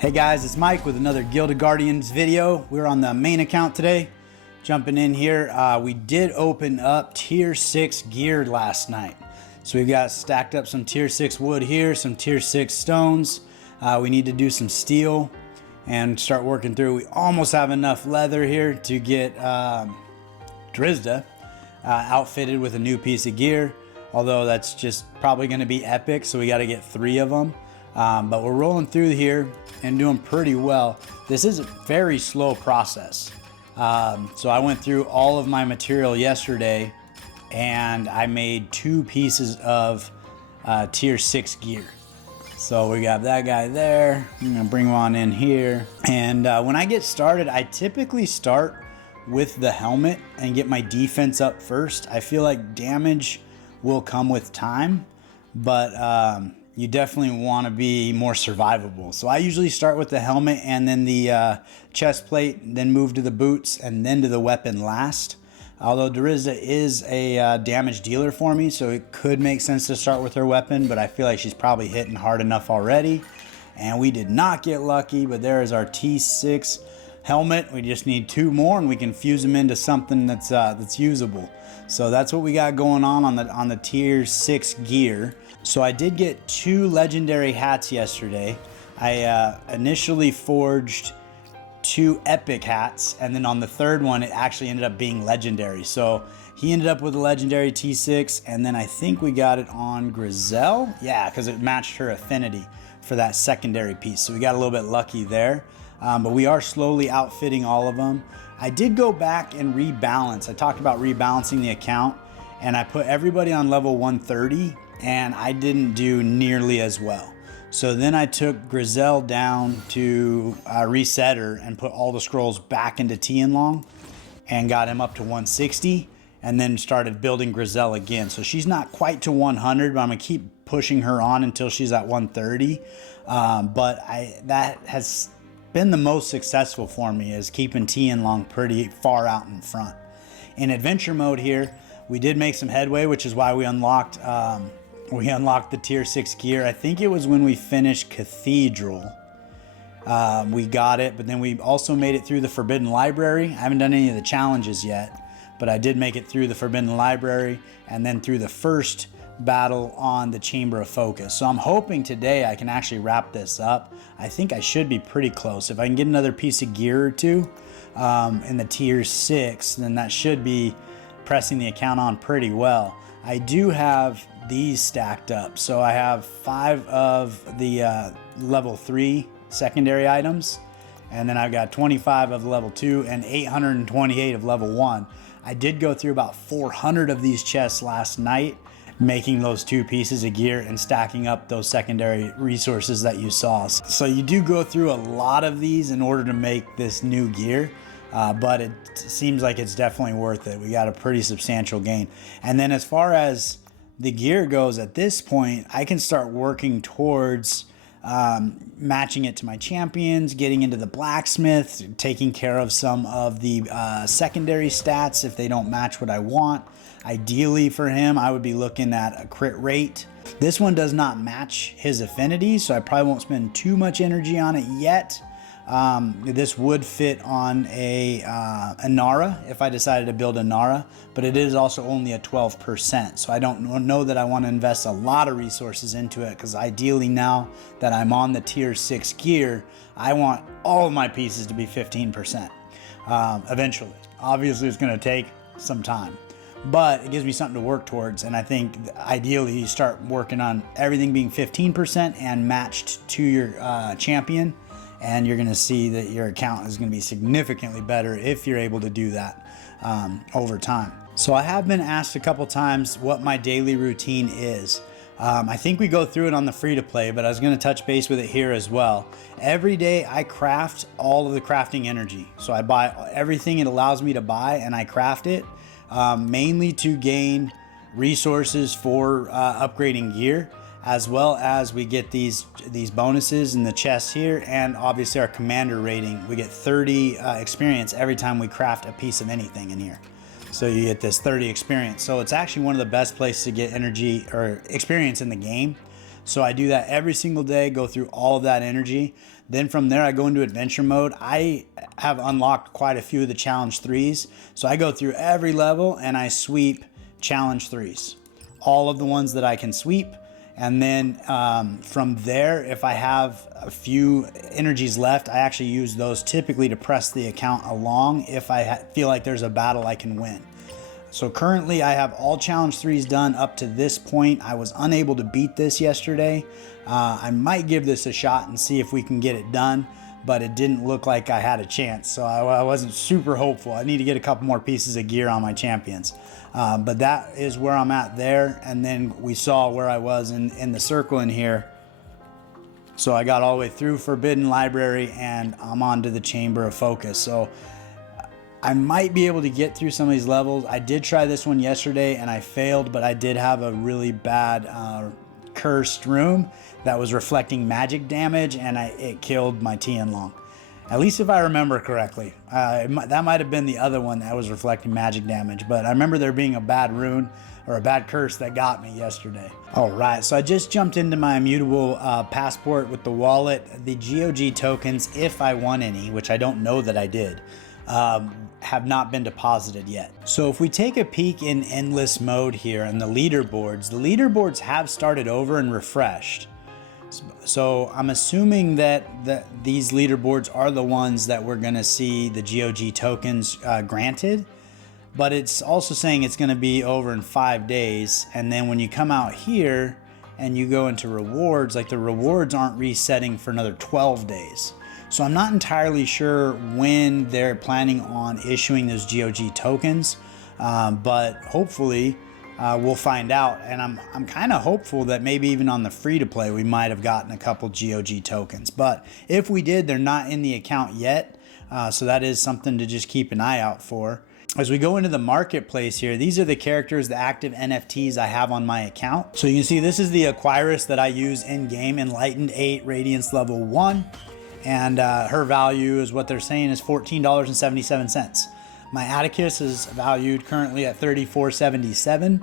Hey guys, it's Mike with another Gilded Guardians video. We're on the main account today. Jumping in here, we did open up tier 6 gear last night. So we've got stacked up some tier 6 wood here, some tier 6 stones. We need to do some steel and start working through. We almost have enough leather here to get Drizda outfitted with a new piece of gear. Although that's just probably going to be epic, so we got to get 3 of them. But we're rolling through here and doing pretty well. This is a very slow process. So I went through all of my material yesterday and I made 2 pieces of tier 6 gear. So we got that guy there. I'm gonna bring him on in here. And when I get started, I typically start with the helmet and get my defense up first. I feel like damage will come with time, but you definitely want to be more survivable. So I usually start with the helmet and then the chest plate, then move to the boots and then to the weapon last. Although Drizda is a damage dealer for me, so it could make sense to start with her weapon, but I feel like she's probably hitting hard enough already. And we did not get lucky, but there is our T6 helmet. We just need 2 more and we can fuse them into something that's usable. So that's what we got going on the tier 6 gear. So I did get 2 legendary hats yesterday. I initially forged 2 epic hats, and then on the 3rd one it actually ended up being legendary. So he ended up with a legendary T6, and then I think we got it on Grizel. Yeah, because it matched her affinity for that secondary piece. So we got a little bit lucky there. But we are slowly outfitting all of them. I did go back and rebalance. I talked about rebalancing the account, and I put everybody on level 130, and I didn't do nearly as well. So then I took Grizel down to reset her and put all the scrolls back into TianLong and got him up to 160, and then started building Grizel again. So she's not quite to 100, but I'm gonna keep pushing her on until she's at 130. But that has been the most successful for me, is keeping TianLong pretty far out in front. In adventure mode here, we did make some headway, which is why we unlocked the tier 6 gear. I think it was when we finished Cathedral. We got it, but then we also made it through the Forbidden Library. I haven't done any of the challenges yet, but I did make it through the Forbidden Library and then through the first battle on the Chamber of Focus. So I'm hoping today I can actually wrap this up. I think I should be pretty close. If I can get another piece of gear or 2 in the tier 6, then that should be pressing the account on pretty well. I do have these stacked up. So I have 5 of the level 3 secondary items, and then I've got 25 of level 2 and 828 of level 1. I did go through about 400 of these chests last night, making those 2 pieces of gear and stacking up those secondary resources that you saw. So you do go through a lot of these in order to make this new gear, but it seems like it's definitely worth it. We got a pretty substantial gain. And then as far as the gear goes at this point, I can start working towards matching it to my champions, getting into the blacksmith, taking care of some of the secondary stats if they don't match what I want. Ideally for him, I would be looking at a crit rate. This one does not match his affinity, so I probably won't spend too much energy on it yet. This would fit on a Nara if I decided to build a Nara, but it is also only a 12%. So I don't know that I want to invest a lot of resources into it, because ideally now that I'm on the tier 6 gear, I want all of my pieces to be 15% eventually. Obviously it's going to take some time, but it gives me something to work towards. And I think ideally you start working on everything being 15% and matched to your champion, and you're going to see that your account is going to be significantly better if you're able to do that over time. So I have been asked a couple times what my daily routine is. I think we go through it on the free to play, but I was going to touch base with it here as well. Every day I craft all of the crafting energy. So I buy everything it allows me to buy and I craft it, mainly to gain resources for upgrading gear, as well as we get these bonuses in the chests here, and obviously our commander rating. We get 30 experience every time we craft a piece of anything in here. So you get this 30 experience. So it's actually one of the best places to get energy or experience in the game. So I do that every single day, go through all of that energy. Then from there, I go into adventure mode. I have unlocked quite a few of the challenge 3s. So I go through every level and I sweep challenge 3s. All of the ones that I can sweep. And then from there, if I have a few energies left, I actually use those typically to press the account along if I feel like there's a battle I can win. So currently I have all challenge 3s done up to this point. I was unable to beat this yesterday. I might give this a shot and see if we can get it done, but it didn't look like I had a chance. So I wasn't super hopeful. I need to get a couple more pieces of gear on my champions. But that is where I'm at there. And then we saw where I was in the circle in here. So I got all the way through Forbidden Library and I'm on to the Chamber of Focus. So I might be able to get through some of these levels. I did try this one yesterday and I failed, but I did have a really bad cursed room that was reflecting magic damage and it killed my TianLong. At least if I remember correctly. That might have been the other one that was reflecting magic damage, but I remember there being a bad rune or a bad curse that got me yesterday. All right, so I just jumped into my immutable passport with the wallet. The GOG tokens, if I won any, which I don't know that I did, have not been deposited yet. So if we take a peek in endless mode here and the leaderboards have started over and refreshed. So I'm assuming that these leaderboards are the ones that we're gonna see the GOG tokens granted, but it's also saying it's gonna be over in 5 days. And then when you come out here and you go into rewards, like the rewards aren't resetting for another 12 days. So I'm not entirely sure when they're planning on issuing those GOG tokens, but hopefully we'll find out. And I'm kind of hopeful that maybe even on the free to play, we might have gotten a couple GOG tokens. But if we did, they're not in the account yet. So that is something to just keep an eye out for. As we go into the marketplace here, these are the characters, the active NFTs I have on my account. So you can see this is the Acquirist that I use in game, Enlightened 8, Radiance level 1. And her value is what they're saying is $14.77. My Atticus is valued currently at $34.77,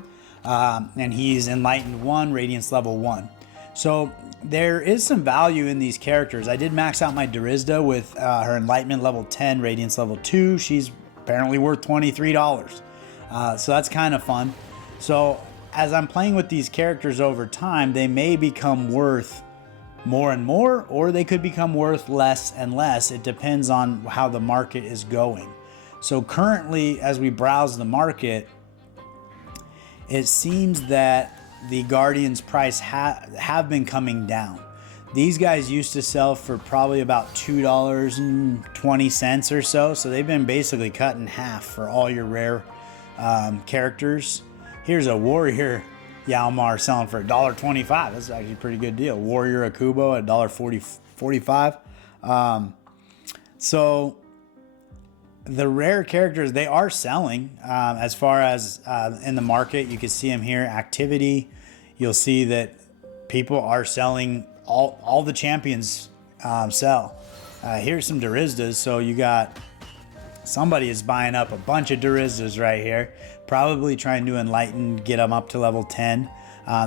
and he's Enlightened 1, Radiance level 1. So there is some value in these characters. I did max out my Durizda with her Enlightenment level 10, Radiance level 2. She's apparently worth $23. So that's kind of fun. So as I'm playing with these characters over time, they may become worth more and more, or they could become worth less and less. It depends on how the market is going. So currently, as we browse the market, it seems that the Guardians price have been coming down. These guys used to sell for probably about $2.20 or so. So they've been basically cut in half for all your rare characters. Here's a warrior Yalmar selling for $1.25. That's actually a pretty good deal. Warrior Akubo at $1.45. So the rare characters, they are selling as far as in the market. You can see them here. Activity, you'll see that people are selling. All the champions sell. Here's some Durizdas. So you got somebody is buying up a bunch of Durizdas right here, probably trying to enlighten, get them up to level 10.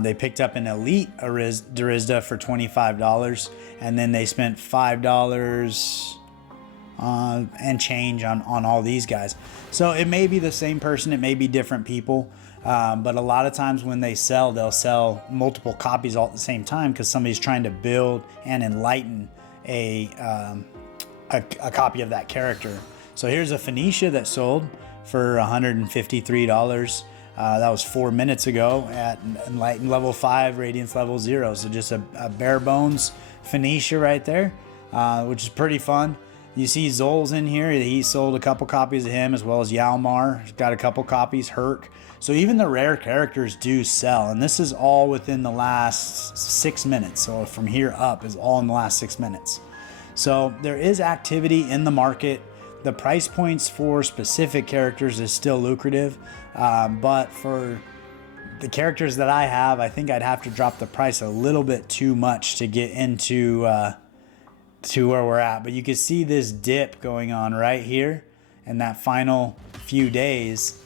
They picked up an elite Durizda for $25, and then they spent $5 and change on all these guys. So it may be the same person, it may be different people, but a lot of times when they sell, they'll sell multiple copies all at the same time because somebody's trying to build and enlighten a copy of that character. So here's a Phoenicia that sold for $153. That was 4 minutes ago at Enlightened level 5, Radiance level 0. So just a bare bones Phoenicia right there, which is pretty fun. You see Zol's in here. He sold a couple copies of him, as well as Yalmar. He's got a couple copies, Herc. So even the rare characters do sell. And this is all within the last 6 minutes. So from here up is all in the last 6 minutes. So there is activity in the market. The price points for specific characters is still lucrative. But for the characters that I have, I think I'd have to drop the price a little bit too much to get into to where we're at. But you can see this dip going on right here in that final few days.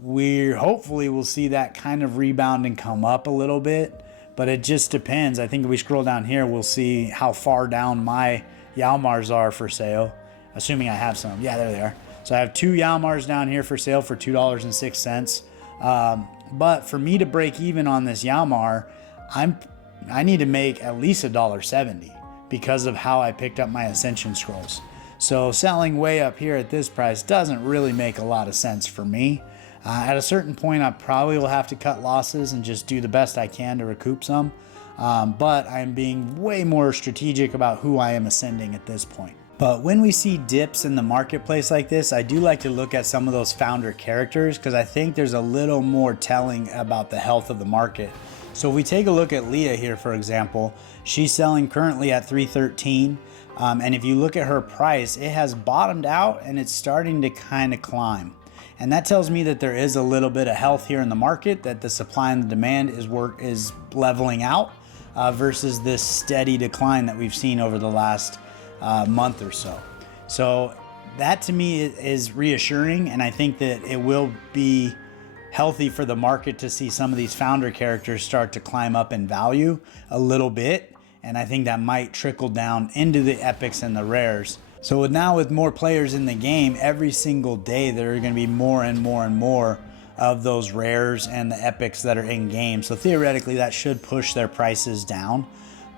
We hopefully will see that kind of rebound and come up a little bit, but it just depends. I think if we scroll down here, we'll see how far down my Yalmars are for sale, assuming I have some. Yeah, there they are. So I have 2 Yalmars down here for sale for $2.06. But for me to break even on this Yalmar, I need to make at least $1.70 because of how I picked up my Ascension Scrolls. So selling way up here at this price doesn't really make a lot of sense for me. At a certain point, I probably will have to cut losses and just do the best I can to recoup some. But I'm being way more strategic about who I am ascending at this point. But when we see dips in the marketplace like this, I do like to look at some of those founder characters because I think there's a little more telling about the health of the market. So if we take a look at Leah here, for example, she's selling currently at 313. And if you look at her price, it has bottomed out and it's starting to kind of climb. And that tells me that there is a little bit of health here in the market, that the supply and the demand is leveling out versus this steady decline that we've seen over the last month or so. So that to me is reassuring, and I think that it will be healthy for the market to see some of these founder characters start to climb up in value a little bit, and I think that might trickle down into the epics and the rares. So with more players in the game, every single day there are going to be more and more and more of those rares and the epics that are in game. So theoretically that should push their prices down,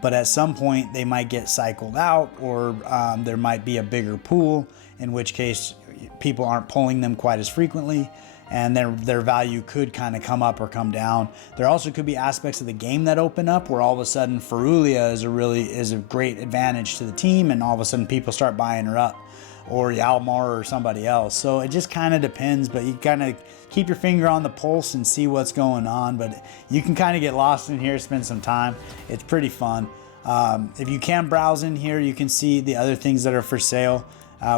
but at some point they might get cycled out, or there might be a bigger pool, in which case people aren't pulling them quite as frequently, and their value could kind of come up or come down. There also could be aspects of the game that open up where all of a sudden Ferulia is a great advantage to the team, and all of a sudden people start buying her up, or Yalmar or somebody else. So it just kind of depends, but you kind of keep your finger on the pulse and see what's going on. But you can kind of get lost in here, spend some time. It's pretty fun. If you can browse in here, you can see the other things that are for sale.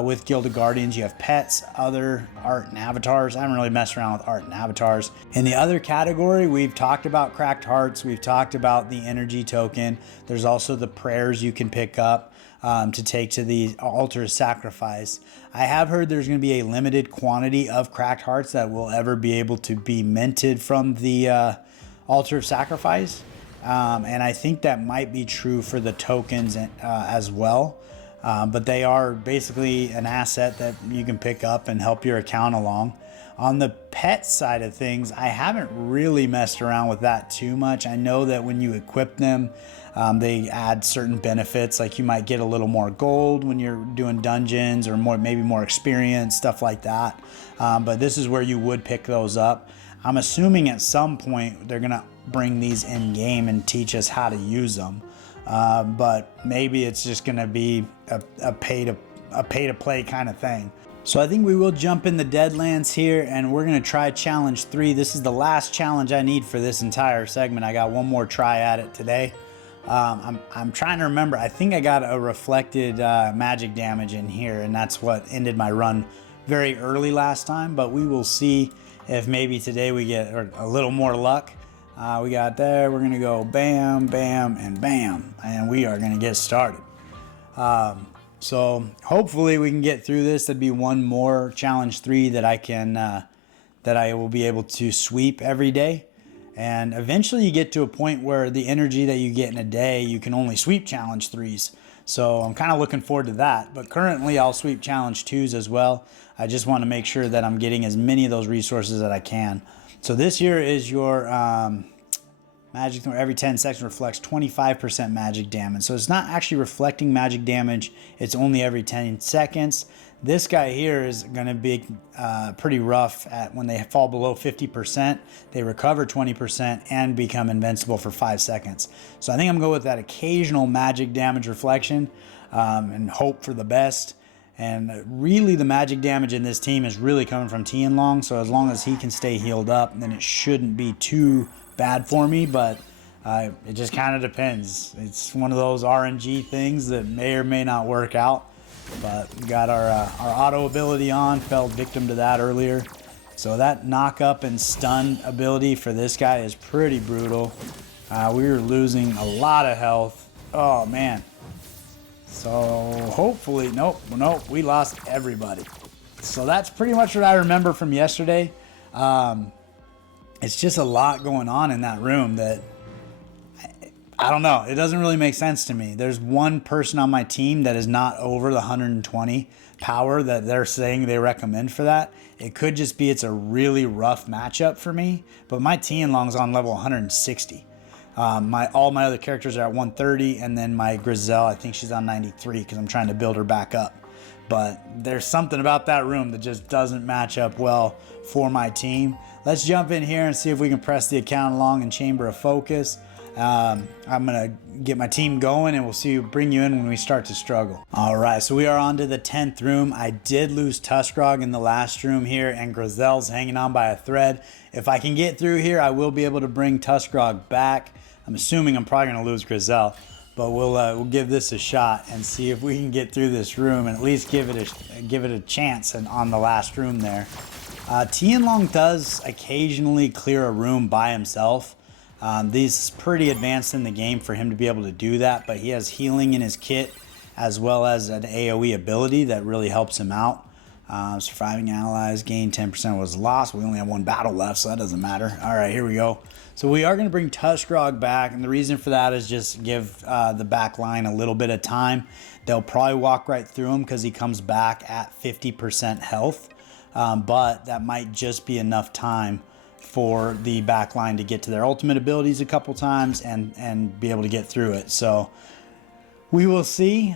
With Guild of Guardians, you have pets, other art and avatars. I haven't really messed around with art and avatars. In the other category, we've talked about cracked hearts. We've talked about the energy token. There's also the prayers you can pick up to take to the altar of sacrifice. I have heard there's going to be a limited quantity of cracked hearts that will ever be able to be minted from the altar of sacrifice. And I think that might be true for the tokens as well. But they are basically an asset that you can pick up and help your account along. On the pet side of things, I haven't really messed around with that too much. I know that when you equip them, they add certain benefits, like you might get a little more gold when you're doing dungeons, or maybe more experience, stuff like that. But this is where you would pick those up. I'm assuming at some point they're gonna bring these in game and teach us how to use them. But maybe it's just going to be a pay to play kind of thing. So I think we will jump in the Deadlands here, and we're going to try challenge 3. This is the last challenge I need for this entire segment. I got one more try at it today. I'm trying to remember. I think I got a reflected magic damage in here, and that's what ended my run very early last time. But we will see if maybe today we get a little more luck. We got there. We're going to go bam, bam, and bam. And we are going to get started. So hopefully we can get through this. There'd be one more challenge 3 that I will be able to sweep every day. And eventually you get to a point where the energy that you get in a day, you can only sweep challenge 3s. So I'm kind of looking forward to that. But currently I'll sweep challenge 2s as well. I just want to make sure that I'm getting as many of those resources that I can. So this here is your magic where every 10 seconds reflects 25% magic damage. So it's not actually reflecting magic damage. It's only every 10 seconds. This guy here is going to be pretty rough at when they fall below 50%. They recover 20% and become invincible for 5 seconds. So I think I'm going to go with that occasional magic damage reflection and hope for the best. And really the magic damage in this team is really coming from TianLong, so as long as he can stay healed up, then it shouldn't be too bad for me, but it just kind of depends. It's one of those RNG things that may or may not work out, but we got our auto ability on, fell victim to that earlier. So that knock up and stun ability for this guy is pretty brutal. We were losing a lot of health. Oh man. So hopefully, nope, we lost everybody. So that's pretty much what I remember from yesterday. It's just a lot going on in that room that I don't know. It doesn't really make sense to me. There's one person on my team that is not over the 120 power that they're saying they recommend for that. It could just be it's a really rough matchup for me, but my TianLong's on level 160. All my other characters are at 130, and then my Griselle, I think she's on 93 because I'm trying to build her back up. But there's something about that room that just doesn't match up well for my team. Let's jump in here and see if we can press the account along in Chamber of Focus. I'm gonna get my team going, and we'll bring you in when we start to struggle. All right, so we are on to the 10th room. I did lose Tuskrog in the last room here, and Griselle's hanging on by a thread. If I can get through here, I will be able to bring Tuskrog back. I'm assuming I'm probably gonna lose Griselle, but we'll give this a shot and see if we can get through this room and at least give it a chance on the last room there. TianLong does occasionally clear a room by himself. He's pretty advanced in the game for him to be able to do that, but he has healing in his kit as well as an AoE ability that really helps him out. Surviving allies gain 10% was lost. We only have one battle left, so that doesn't matter. All right, here we go. So we are going to bring Tuskrog back, and the reason for that is just give the back line a little bit of time. They'll probably walk right through him because he comes back at 50% health, but that might just be enough time for the back line to get to their ultimate abilities a couple times and be able to get through it. So we will see.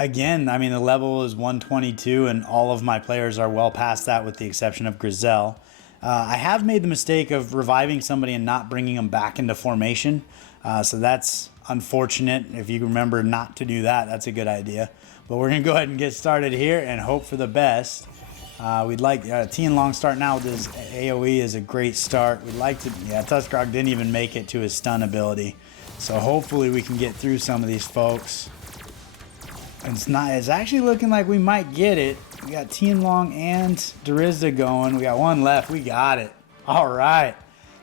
Again, I mean, the level is 122 and all of my players are well past that with the exception of Griselle. I have made the mistake of reviving somebody and not bringing them back into formation. So that's unfortunate. If you remember not to do that, that's a good idea. But we're going to go ahead and get started here and hope for the best. We'd like TianLong starting out with his AoE is a great start. We'd like to, yeah, Tuskrog didn't even make it to his stun ability. So hopefully we can get through some of these folks. It's actually looking like we might get it. We got TianLong and Darizda going. We got one left. We got it. All right.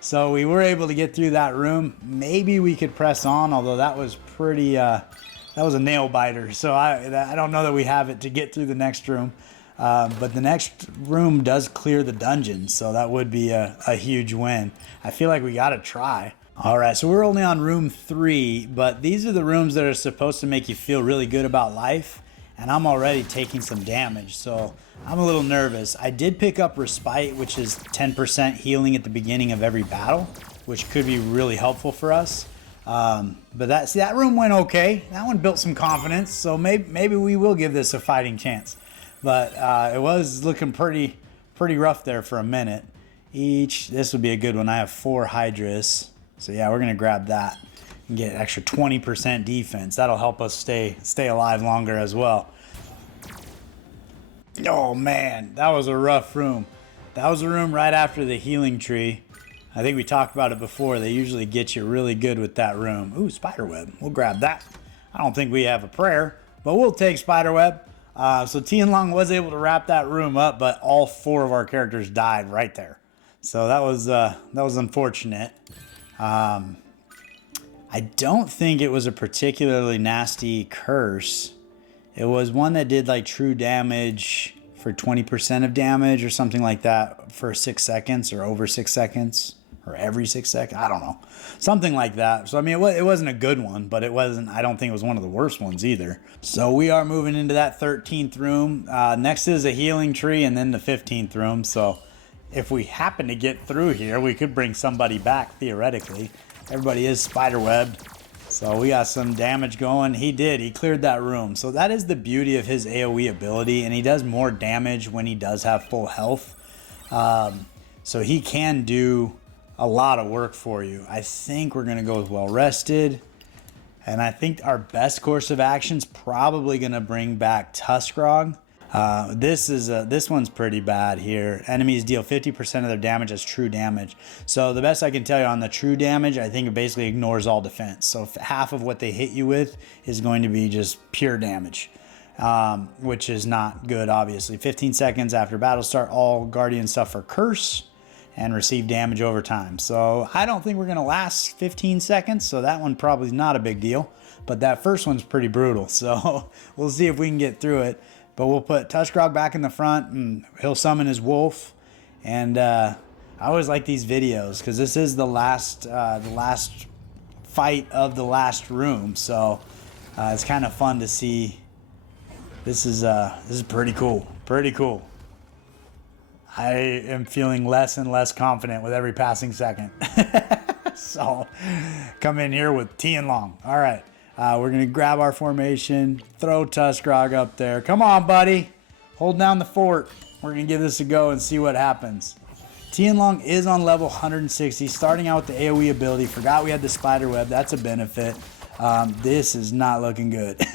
So we were able to get through that room. Maybe we could press on, although that was pretty, that was a nail biter. So I don't know that we have it to get through the next room. But the next room does clear the dungeon, so that would be a huge win. I feel like we got to try. All right, so we're only on room 3, but these are the rooms that are supposed to make you feel really good about life, and I'm already taking some damage, so I'm a little nervous. I did pick up Respite, which is 10% healing at the beginning of every battle, which could be really helpful for us. But that room went okay. That one built some confidence, so maybe we will give this a fighting chance. But it was looking pretty rough there for a minute. This would be a good one. I have 4 Hydras. So yeah, we're going to grab that and get extra 20% defense. That'll help us stay alive longer as well. Oh man, that was a rough room. That was a room right after the healing tree. I think we talked about it before. They usually get you really good with that room. Ooh, spiderweb. We'll grab that. I don't think we have a prayer, but we'll take spiderweb. So TianLong was able to wrap that room up, but all 4 of our characters died right there. So that was unfortunate. I don't think it was a particularly nasty curse. It was one that did like true damage for 20% of damage or something like that for 6 seconds or over 6 seconds or every 6 seconds. I don't know. Something like that. So, I mean, it wasn't a good one, but I don't think it was one of the worst ones either. So we are moving into that 13th room. Next is a healing tree and then the 15th room. So if we happen to get through here, we could bring somebody back theoretically. Everybody is spiderwebbed. So we got some damage going. He cleared that room. So that is the beauty of his AoE ability, and he does more damage when he does have full health. So he can do a lot of work for you. I think we're going to go with well rested. And I think our best course of action is probably going to bring back Tuskrog. This one's pretty bad here. Enemies deal 50% of their damage as true damage. So the best I can tell you on the true damage, I think it basically ignores all defense. So half of what they hit you with is going to be just pure damage, which is not good, obviously. 15 seconds after battle start, all guardians suffer curse and receive damage over time. So I don't think we're going to last 15 seconds, so that one probably is not a big deal. But that first one's pretty brutal, so we'll see if we can get through it. But we'll put Tuskrog back in the front, and he'll summon his wolf. And I always like these videos, because this is the last fight of the last room. So it's kind of fun to see. This is pretty cool. Pretty cool. I am feeling less and less confident with every passing second. So come in here with TianLong. All right. We're going to grab our formation, throw Tuskrog up there. Come on, buddy. Hold down the fort. We're going to give this a go and see what happens. TianLong is on level 160, starting out with the AoE ability. Forgot we had the spider web. That's a benefit. This is not looking good.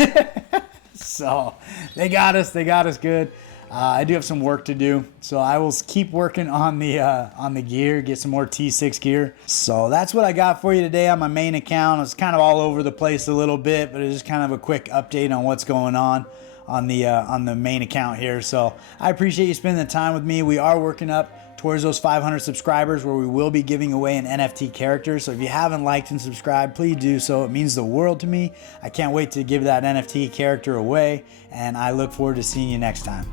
So they got us. They got us good. I do have some work to do, so I will keep working on the gear, get some more T6 gear. So that's what I got for you today on my main account. It's kind of all over the place a little bit, but it's just kind of a quick update on what's going on the main account here. So I appreciate you spending the time with me. We are working up towards those 500 subscribers where we will be giving away an NFT character. So if you haven't liked and subscribed, please do so. It means the world to me. I can't wait to give that NFT character away, and I look forward to seeing you next time.